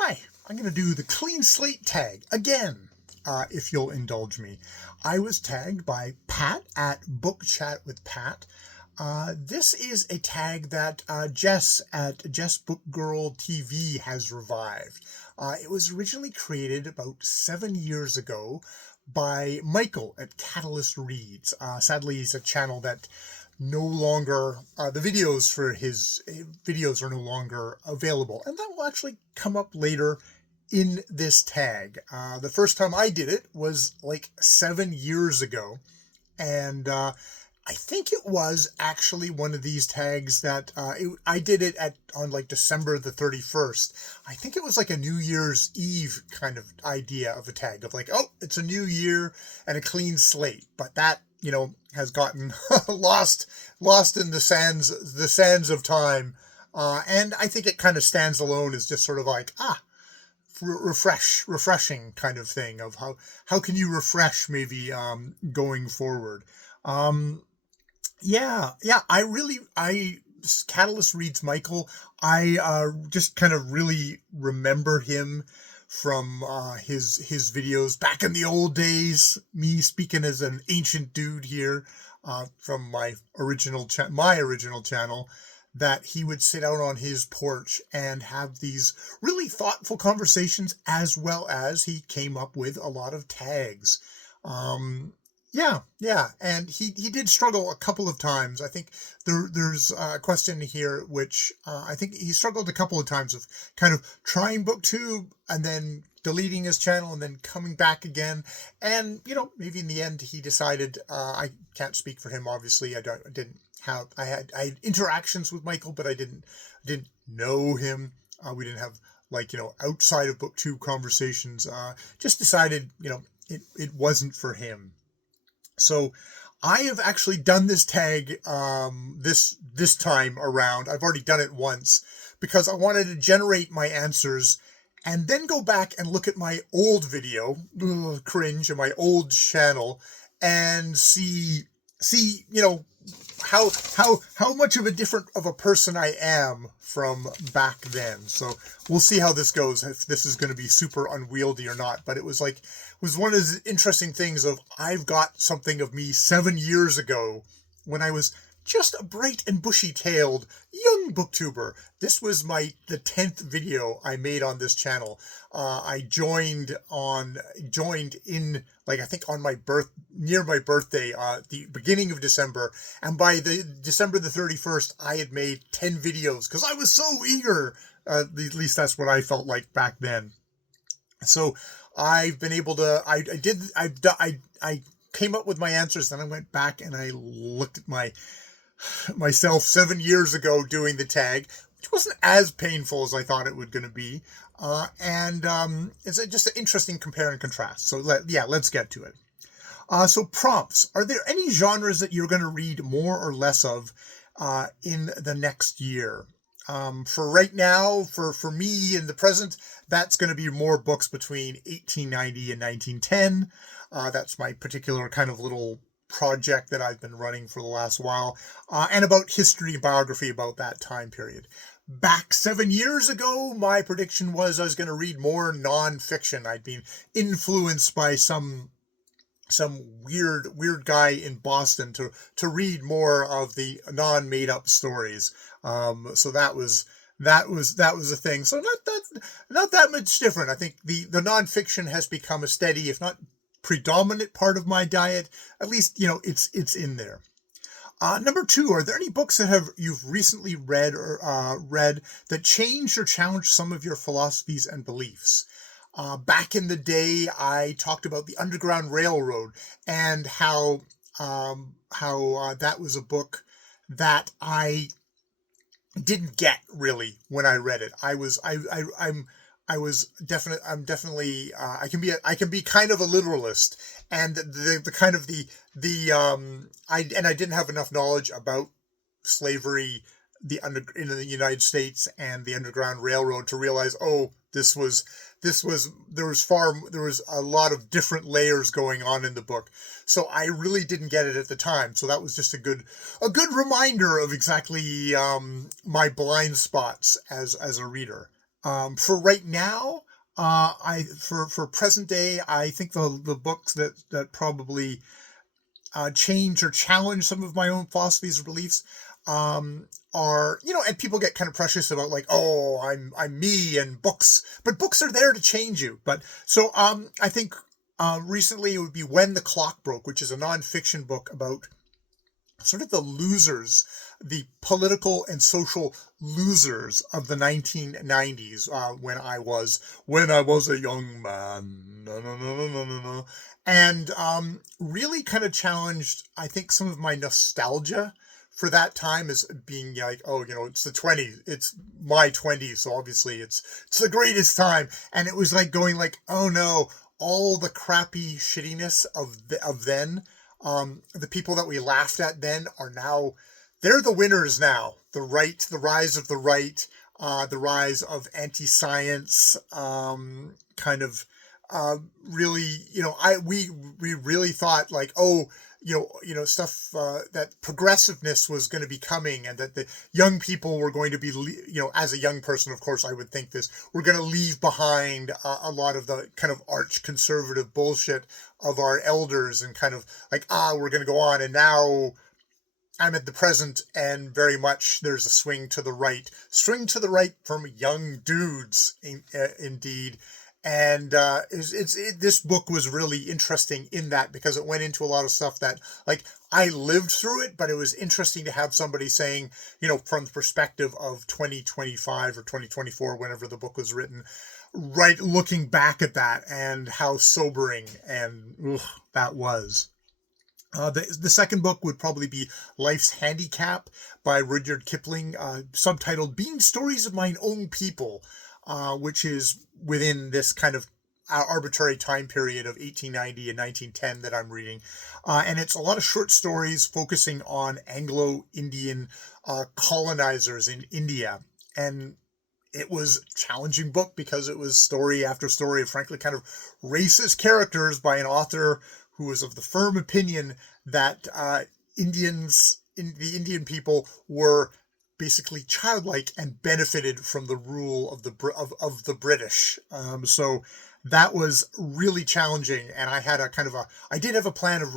Hi, I'm going to do the Clean Slate Tag again, if you'll indulge me. I was tagged by Pat at Book Chat with Pat. This is a tag that Jess at Jess Book Girl TV has revived. It was originally created about 7 years ago by Micheal at Catalyst Reads. Sadly, he's a channel that no longer, the videos for his videos are no longer available. And that will actually come up later in this tag. The first time I did it was like 7 years ago. And I think it was actually one of these tags that I did it on like December the 31st. I think it was like a New Year's Eve kind of idea of a tag of like, oh, it's a new year and a clean slate. But that, has gotten lost in the sands of time. And I think it kind of stands alone as just sort of like, refreshing kind of thing of how can you refresh maybe going forward. Catalyst Reads Micheal. I just kind of really remember him from his videos back in the old days, me speaking as an ancient dude here, from my original channel, that he would sit out on his porch and have these really thoughtful conversations, as well as he came up with a lot of tags. And he did struggle a couple of times. I think there's a question here which I think he struggled a couple of times of kind of trying Booktube and then deleting his channel and then coming back again. And maybe in the end he decided, I can't speak for him, obviously. I had interactions with Micheal, but I didn't know him. We didn't have outside of Booktube conversations. Just decided it wasn't for him. So I have actually done this tag this time around. I've already done it once because I wanted to generate my answers and then go back and look at my old video, cringe, and my old channel, and see how much of a person I am from back then. So we'll see how this goes, if this is going to be super unwieldy or not. But it was one of those interesting things of I've got something of me 7 years ago when I was just a bright and bushy-tailed young booktuber. This was the 10th video I made on this channel. I joined in I think on near my birthday, the beginning of December, and by the December the 31st, I had made 10 videos because I was so eager. At least that's what I felt like back then. So I've been able to. I came up with my answers, then I went back and I looked at myself 7 years ago doing the tag, which wasn't as painful as I thought it was going to be. It's just an interesting compare and contrast. So let's get to it. So prompts. Are there any genres that you're going to read more or less of in the next year? For right now, for me in the present, that's going to be more books between 1890 and 1910. That's my particular kind of little project that I've been running for the last while, and about history and biography about that time period. Back 7 years ago, my prediction was I was going to read more nonfiction. I'd been influenced by some weird guy in Boston to read more of the non-made up stories. So that was a thing. So not that much different. I think the nonfiction has become a steady, if not predominant, part of my diet. At least it's in there. Number 2, are there any books that you've recently read that changed or challenged some of your philosophies and beliefs? Back in the day, I talked about the Underground Railroad and how that was a book that I didn't get really when I read it. I can be kind of a literalist, and I didn't have enough knowledge about slavery in the United States and the Underground Railroad to realize, there was a lot of different layers going on in the book. So I really didn't get it at the time. So that was just a good reminder of exactly my blind spots as a reader. For right now, for present day, I think the books that probably change or challenge some of my own philosophies or beliefs are, and people get kind of precious about like, oh, I'm me and books, but books are there to change you. But so I think recently it would be When the Clock Broke, which is a nonfiction book about sort of the losers, the political and social losers of the 1990s, when I was a young man. No, no, no, no, no, no, no. And really kind of challenged, I think, some of my nostalgia for that time as being like, oh, it's the 20s, it's my 20s, so obviously it's the greatest time. And it was like going like, oh no, all the crappy shittiness of then. The people that we laughed at then are now, they're the winners now. The right, the rise of the right, the rise of anti-science, kind of, really, we really thought like, oh, stuff, that progressiveness was going to be coming, and that the young people were going to be, as a young person, of course, I would think this, we're going to leave behind a lot of the kind of arch conservative bullshit of our elders, and kind of like, we're going to go on. And now I'm at the present, and very much there's a swing to the right from young dudes, indeed. And this book was really interesting in that, because it went into a lot of stuff that, like, I lived through it, but it was interesting to have somebody saying, from the perspective of 2025 or 2024, whenever the book was written, right, looking back at that and how sobering and that was. The second book would probably be Life's Handicap by Rudyard Kipling, subtitled Being Stories of Mine Own People, which is within this kind of arbitrary time period of 1890 and 1910 that I'm reading. And it's a lot of short stories focusing on Anglo-Indian colonizers in India. And it was a challenging book because it was story after story of, frankly, kind of racist characters by an author who was of the firm opinion that the Indian people were basically childlike and benefited from the rule of the British. So that was really challenging, and I had I did have a plan of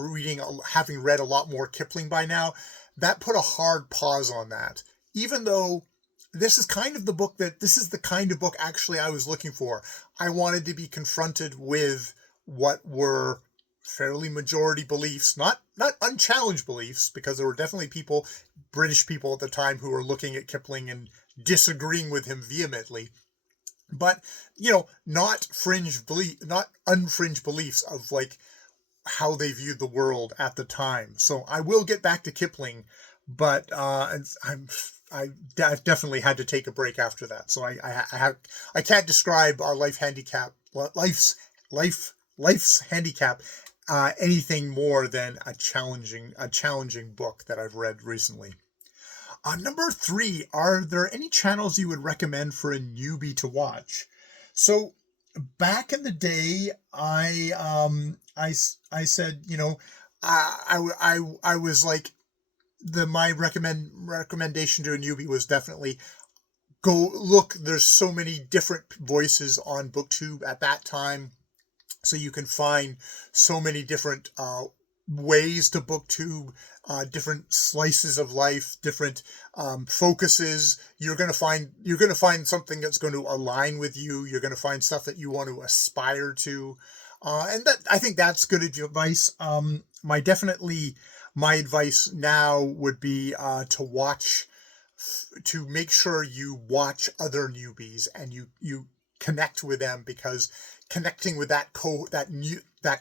having read a lot more Kipling by now. That put a hard pause on that, even though this is the kind of book actually I was looking for. I wanted to be confronted with what were fairly majority beliefs, not unchallenged beliefs, because there were definitely British people at the time, who were looking at Kipling and disagreeing with him vehemently, but not unfringed beliefs of like how they viewed the world at the time. So I will get back to Kipling, but I definitely had to take a break after that. So I can't describe Life's Handicap anything more than a challenging book that I've read recently. Number 3, are there any channels you would recommend for a newbie to watch? So back in the day, I said, I was like, my recommendation to a newbie was definitely go look. There's so many different voices on Booktube at that time, so you can find so many different ways to Booktube, different slices of life, different focuses. You're going to find something that's going to align with you. You're going to find stuff that you want to aspire to, and that, I think that's good advice. My advice now would be to make sure you watch other newbies and you connect with them, because connecting with that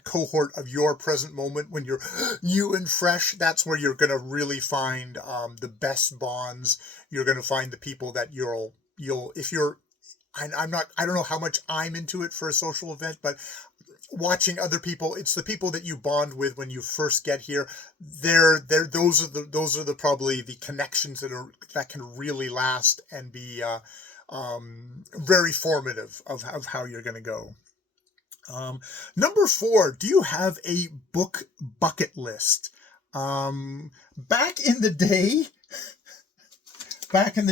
cohort of your present moment, when you're new and fresh, that's where you're going to really find the best bonds. You're going to find the people that I don't know how much I'm into it for a social event, but watching other people, it's the people that you bond with when you first get here. Those are probably the connections that can really last and be very formative of how you're going to go. Number 4, do you have a book bucket list? Back in the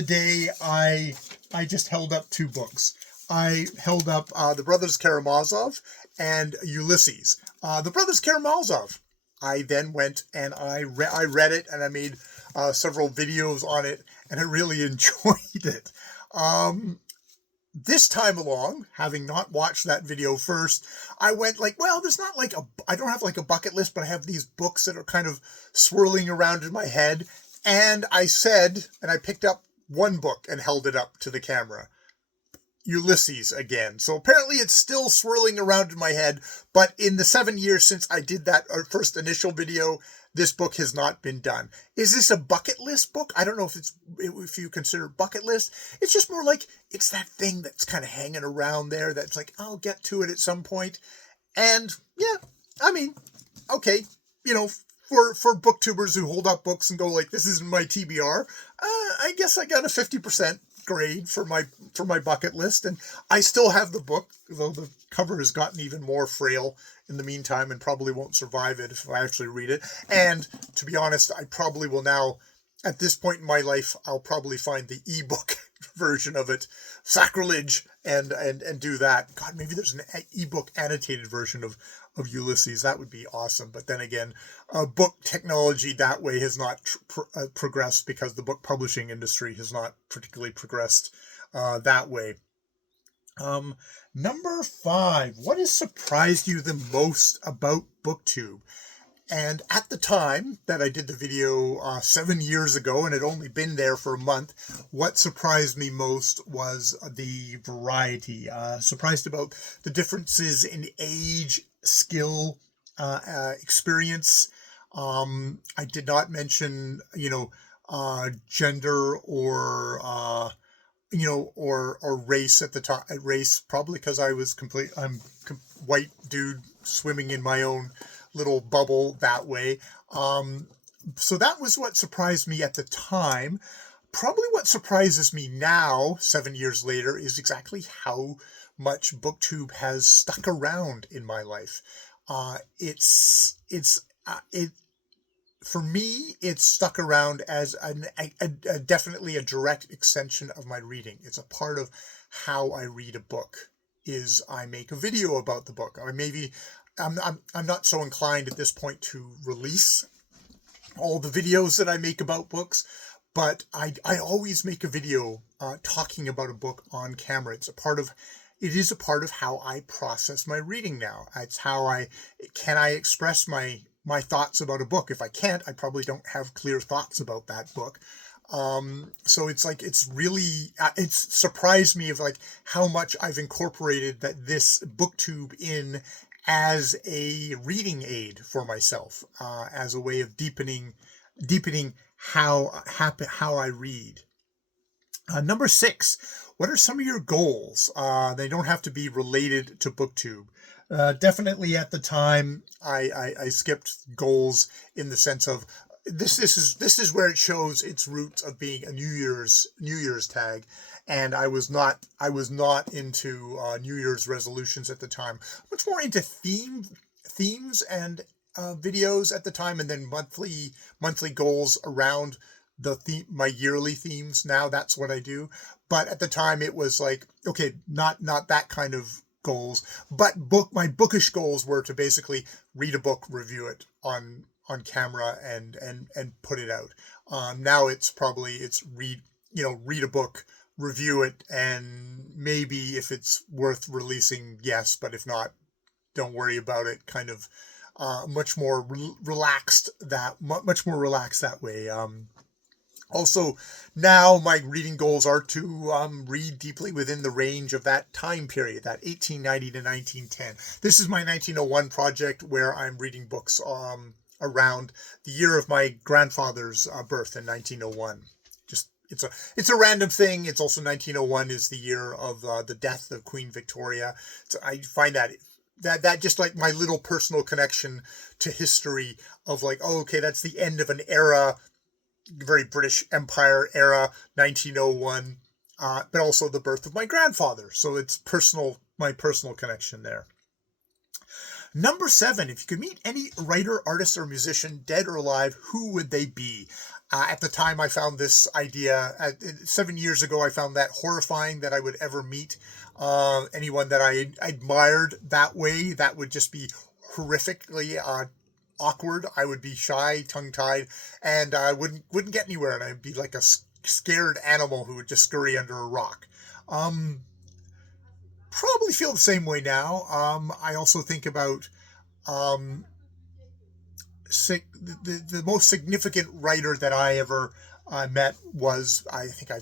day, I I just held up two books. I held up The Brothers Karamazov and Ulysses. The Brothers Karamazov, I then went and I read it, and I made several videos on it, and I really enjoyed it. This time along, having not watched that video first, I went like, well, there's not like I don't have like a bucket list, but I have these books that are kind of swirling around in my head. And I picked up one book and held it up to the camera. Ulysses again. So apparently it's still swirling around in my head, but in the 7 years since I did that first initial video, this book has not been done. Is this a bucket list book? I don't know if you consider bucket list. It's just more like it's that thing that's kind of hanging around there that's like, I'll get to it at some point. And yeah, I mean, okay, for booktubers who hold up books and go like, this isn't my TBR, I guess I got a 50% grade for my bucket list, and I still have the book, though the cover has gotten even more frail in the meantime and probably won't survive it if I actually read it. And to be honest, I probably will now, at this point in my life, I'll probably find the ebook version of it sacrilege and do that. God, maybe there's an ebook annotated version of Ulysses. That would be awesome. But then again, book technology that way has not progressed, because the book publishing industry has not particularly progressed that way. Number 5, what has surprised you the most about Booktube? And at the time that I did the video 7 years ago, and had only been there for a month, what surprised me most was the variety. Surprised about the differences in age, skill, experience. I did not mention, gender or race at the top. Race probably because I'm white dude swimming in my own little bubble that way. So that was what surprised me at the time. Probably what surprises me now, 7 years later, is exactly how much Booktube has stuck around in my life. For me, it's stuck around as definitely a direct extension of my reading. It's a part of how I read a book. Is I make a video about the book, or maybe I'm not so inclined at this point to release all the videos that I make about books, but I always make a video talking about a book on camera. It is a part of how I process my reading now. It's how I express my thoughts about a book. If I can't, I probably don't have clear thoughts about that book. So it's like, it's surprised me of like how much I've incorporated this Booktube in as a reading aid for myself, as a way of deepening how I read. Number 6, what are some of your goals? They don't have to be related to Booktube. Definitely at the time, I skipped goals in the sense of this is where it shows its roots of being a New Year's tag, and I was not into New Year's resolutions at the time. Much more into themes and videos at the time, and then monthly goals around my yearly themes. Now that's what I do, but at the time it was like, okay, not that kind of goals, but my bookish goals were to basically read a book, review it on camera, and put it out. Now it's read a book, review it, and maybe if it's worth releasing, yes, but if not, don't worry about it. Kind of much more relaxed that way. Also, now my reading goals are to read deeply within the range of that time period, that 1890 to 1910. This is my 1901 project, where I'm reading books around the year of my grandfather's birth in 1901. Just it's a random thing. It's also 1901 is the year of the death of Queen Victoria. So I find that just like my little personal connection to history of like, oh, okay, that's the end of an era. Very British Empire era, 1901, but also the birth of my grandfather. So it's my personal connection there. Number 7, if you could meet any writer, artist, or musician, dead or alive, who would they be? At the time, I found this idea, 7 years ago, I found that horrifying that I would ever meet anyone that I admired that way. That would just be horrifically awkward. I would be shy, tongue-tied, and I wouldn't get anywhere, and I'd be like a scared animal who would just scurry under a rock. Probably feel the same way now. I also think about um, the most significant writer that I ever met was, I think I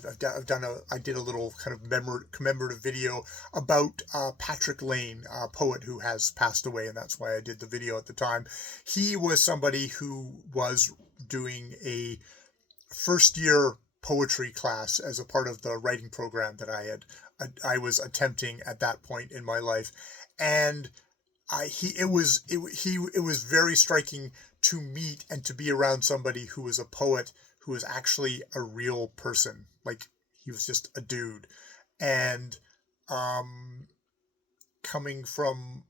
did a little kind of commemorative video about Patrick Lane, a poet who has passed away, and that's why I did the video at the time. He was somebody who was doing a first year poetry class as a part of the writing program that I was attempting at that point in my life, and it was very striking to meet and to be around somebody who was a poet who was actually a real person. Like, he was just a dude. And coming from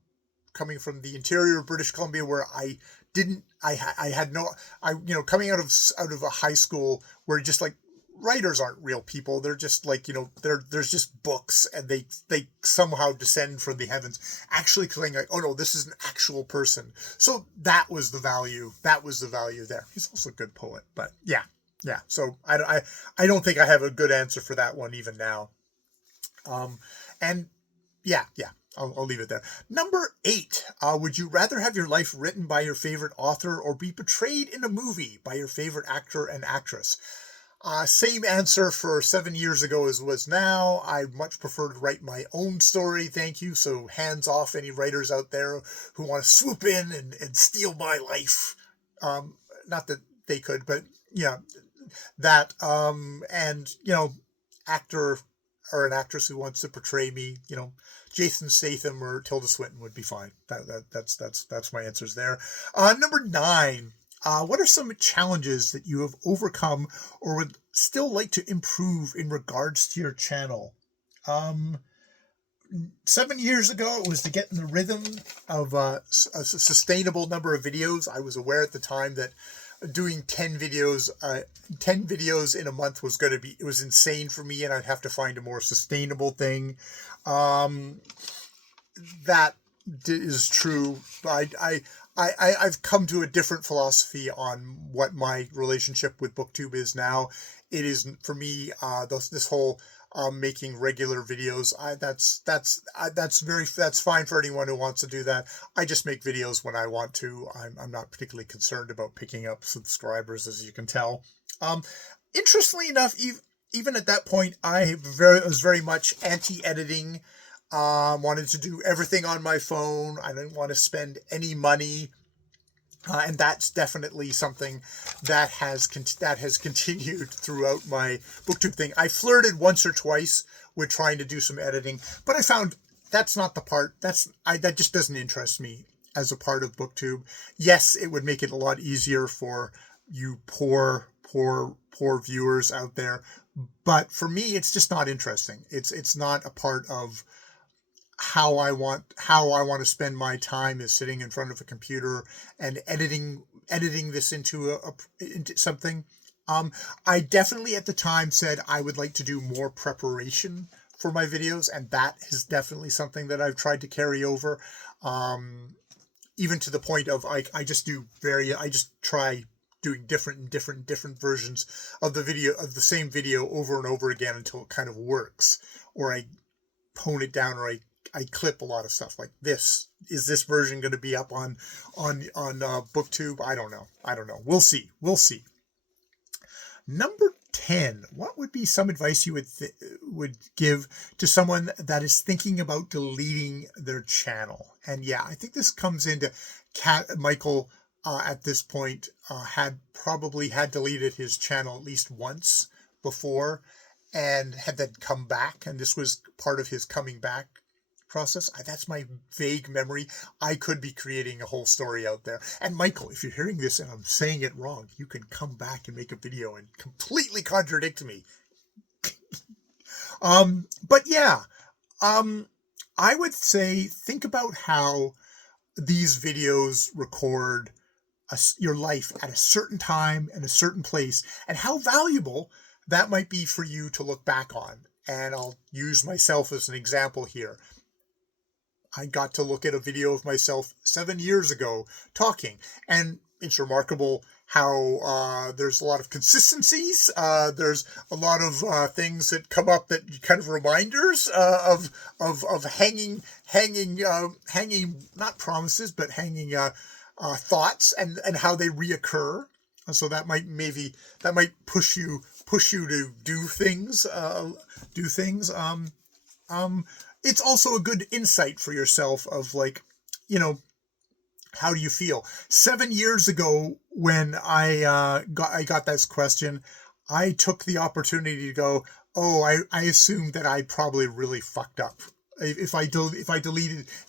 the interior of British Columbia, where coming out of a high school where just like writers aren't real people. They're just like, there's just books, and they somehow descend from the heavens, actually feeling like, oh no, this is an actual person. So that was the value there. He's also a good poet, but yeah. So I don't think I have a good answer for that one even now. And yeah, I'll leave it there. Number 8, would you rather have your life written by your favorite author or be portrayed in a movie by your favorite actor and actress? Same answer for 7 years ago as was now. I much prefer to write my own story, thank you. So hands off any writers out there who want to swoop in and steal my life. Not that they could, but yeah, that, and, actor or an actress who wants to portray me, Jason Statham or Tilda Swinton would be fine. That's my answers there. Number 9. What are some challenges that you have overcome or would still like to improve in regards to your channel? 7 years ago, it was to get in the rhythm of a sustainable number of videos. I was aware at the time that doing 10 videos in a month was it was insane for me, and I'd have to find a more sustainable thing. That is true. I've come to a different philosophy on what my relationship with Booktube is now. It is, for me, this whole making regular videos. That's fine for anyone who wants to do that. I just make videos when I want to. I'm not particularly concerned about picking up subscribers, as you can tell. Interestingly enough, even at that point, I was very much anti-editing. Wanted to do everything on my phone. I didn't want to spend any money. And that's definitely something that has continued throughout my Booktube thing. I flirted once or twice with trying to do some editing, but I found that's not the part. That just doesn't interest me as a part of Booktube. Yes, it would make it a lot easier for you poor viewers out there, but for me, it's just not interesting. It's not a part of how I want to spend my time, is sitting in front of a computer and editing this into something. I definitely at the time said I would like to do more preparation for my videos, and that is definitely something that I've tried to carry over. Even to the point of I just try doing different versions of the same video over and over again until it kind of works, or I tone it down, or I clip a lot of stuff like this. Is this version going to be up on Booktube? I don't know. We'll see. Number 10. What would be some advice you would give to someone that is thinking about deleting their channel? And yeah, I think this comes into Micheal. At this point, had deleted his channel at least once before, and had then come back, and this was part of his coming back process. That's my vague memory. I could be creating a whole story out there. And Micheal, if you're hearing this and I'm saying it wrong, you can come back and make a video and completely contradict me. But yeah, I would say think about how these videos record your life at a certain time and a certain place, and how valuable that might be for you to look back on. And I'll use myself as an example here. I got to look at a video of myself 7 years ago talking, and it's remarkable how there's a lot of consistencies. There's a lot of things that come up that kind of reminders of hanging not promises, but hanging thoughts and how they reoccur. And so that might push you to do things. It's also a good insight for yourself of like, how do you feel? 7 years ago, when I got this question, I took the opportunity to go, oh, I assumed that I probably really fucked up. If I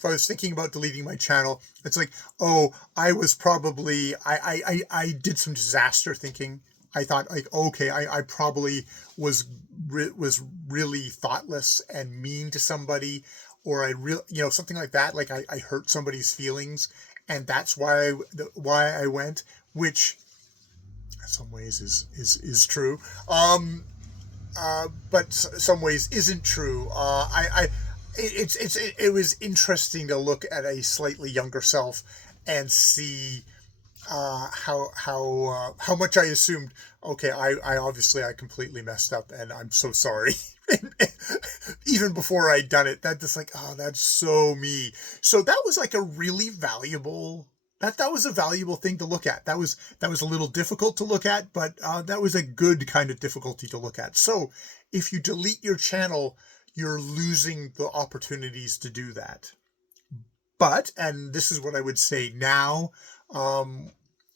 was thinking about deleting my channel, it's like, oh, I was probably, I did some disaster thinking. I thought like, okay, I probably was really thoughtless and mean to somebody, or something like that. Like I hurt somebody's feelings, and that's why I went, which in some ways is true. But some ways isn't true. It was interesting to look at a slightly younger self and see how much I assumed. Okay, I obviously I completely messed up, and I'm so sorry. Even before I'd done it, that just like, oh, that's so me. So that was like a really valuable. That was a valuable thing to look at. That was a little difficult to look at, but that was a good kind of difficulty to look at. So if you delete your channel, you're losing the opportunities to do that. But, and this is what I would say now,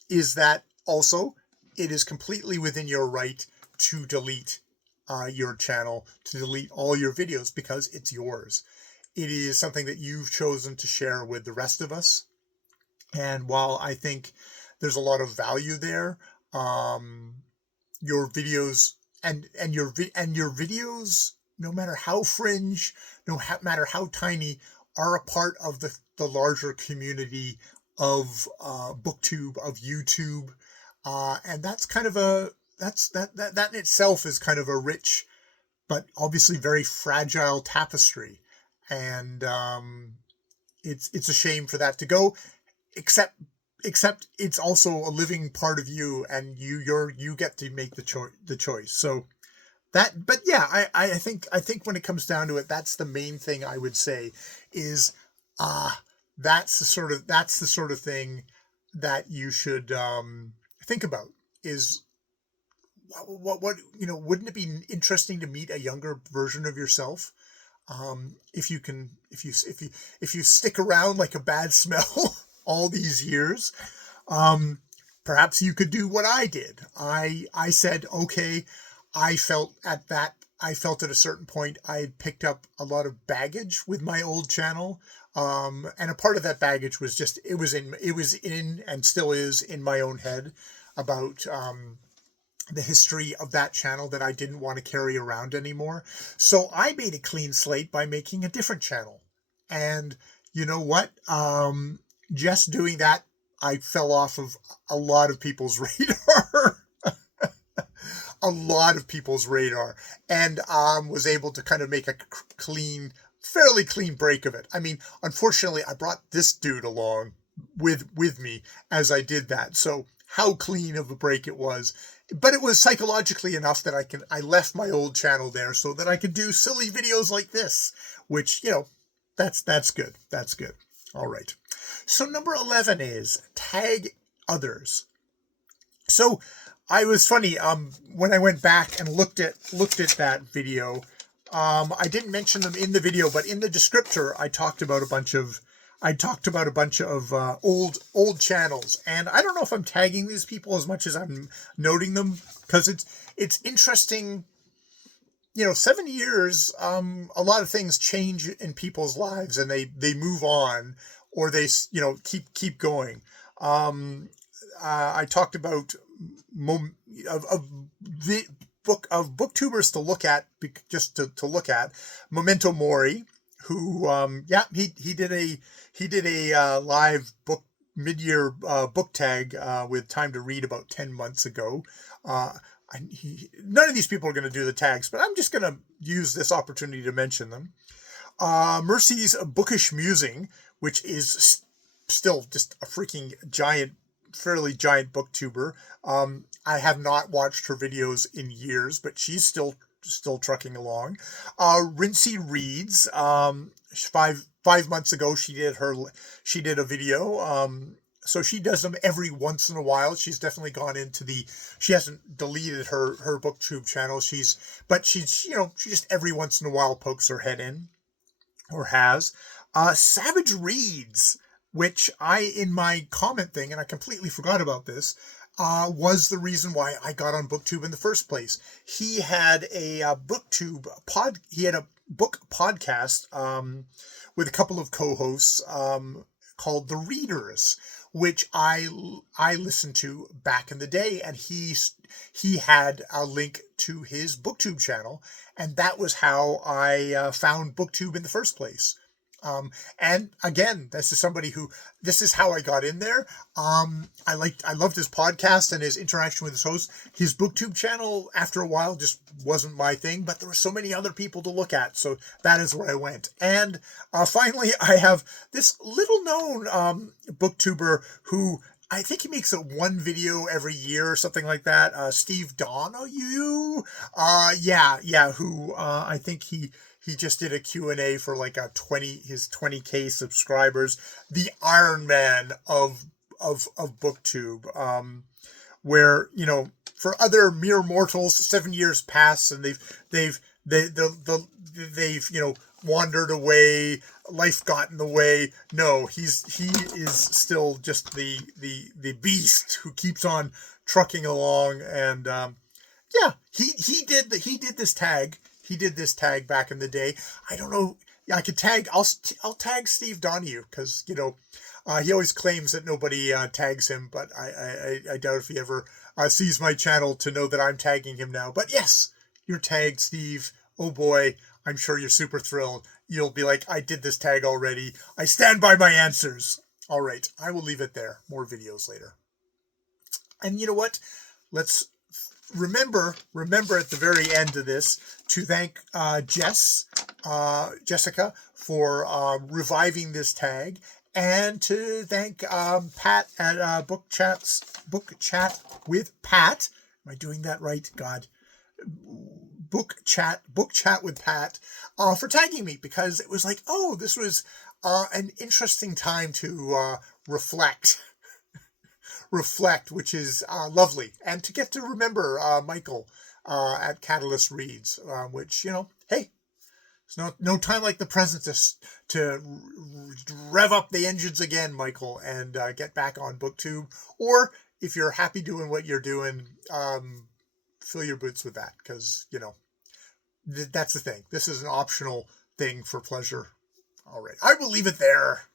is that also it is completely within your right to delete your channel, to delete all your videos, because it's yours. It is something that you've chosen to share with the rest of us. And while I think there's a lot of value there, your videos and your videos, no matter how fringe, no matter how tiny, are a part of the larger community of Booktube, of YouTube, and that's kind of that in itself is kind of a rich, but obviously very fragile tapestry, and it's a shame for that to go. Except it's also a living part of you, and you get to make the choice. So that, but yeah, I think when it comes down to it, that's the main thing I would say is that's the sort of thing that you should think about is what wouldn't it be interesting to meet a younger version of yourself? If you stick around like a bad smell all these years, perhaps you could do what I did. I said, okay, I felt at a certain point I had picked up a lot of baggage with my old channel, and a part of that baggage was just it was in and still is in my own head about the history of that channel that I didn't want to carry around anymore. So I made a clean slate by making a different channel, and you know what? Just doing that, I fell off of a lot of people's radar. A lot of people's radar, and was able to kind of make a fairly clean break of it. I mean, unfortunately, I brought this dude along with me as I did that. So how clean of a break it was, but it was psychologically enough that I left my old channel there so that I could do silly videos like this, which, that's good. That's good. All right. So number 11 is tag others. So I was funny, when I went back and looked at that video, I didn't mention them in the video, but in the descriptor, I talked about a bunch of old channels, and I don't know if I'm tagging these people as much as I'm noting them, because it's interesting. 7 years, a lot of things change in people's lives, and they move on, or they keep going. I talked about the book of booktubers to look at, just to look at. Memento Mori, who he did a live mid-year book tag with Time to Read about 10 months ago. None of these people are going to do the tags, but I'm just going to use this opportunity to mention them. Mercy's Bookish Musing, which is still just a freaking fairly giant booktuber. I have not watched her videos in years, but she's still trucking along. Rincey Reads, 5 months ago she did a video. So she does them every once in a while. She's definitely gone into she hasn't deleted her Booktube channel. She's she just every once in a while pokes her head in, or has. Savage Reads, which in my comment thing, and I completely forgot about this, was the reason why I got on Booktube in the first place. He had a he had a book podcast with a couple of co-hosts called The Readers, which I listened to back in the day, and he had a link to his Booktube channel, and that was how I found Booktube in the first place. And again, this is how I got in there. I loved his podcast and his interaction with his host. His Booktube channel, after a while, just wasn't my thing, but there were so many other people to look at, so that is where I went. And finally, I have this little known booktuber who I think he makes one video every year or something like that. Steve Donahue, who I think he just did a Q&A for like his 20K subscribers, the Iron Man of Booktube, where, for other mere mortals, 7 years pass and they've wandered away, life got in the way. No, he is still just the beast who keeps on trucking along. And he did this tag. He did this tag back in the day. I don't know. I could tag. I'll tag Steve Donahue because he always claims that nobody tags him, but I doubt if he ever sees my channel to know that I'm tagging him now. But yes, you're tagged, Steve. Oh boy, I'm sure you're super thrilled. You'll be like, I did this tag already. I stand by my answers. All right, I will leave it there. More videos later. And you know what? Let's remember at the very end of this to thank Jessica for reviving this tag, and to thank Pat at Book Chat with Pat. Am I doing that right? God. Book Chat with Pat for tagging me, because it was like, oh, this was an interesting time to reflect, which is lovely, and to get to remember Micheal at Catalyst Reads, which, hey, there's no time like the present to rev up the engines again, Micheal, and get back on Booktube. Or if you're happy doing what you're doing, fill your boots with that, because that's the thing. This is an optional thing for pleasure. All right, I will leave it there.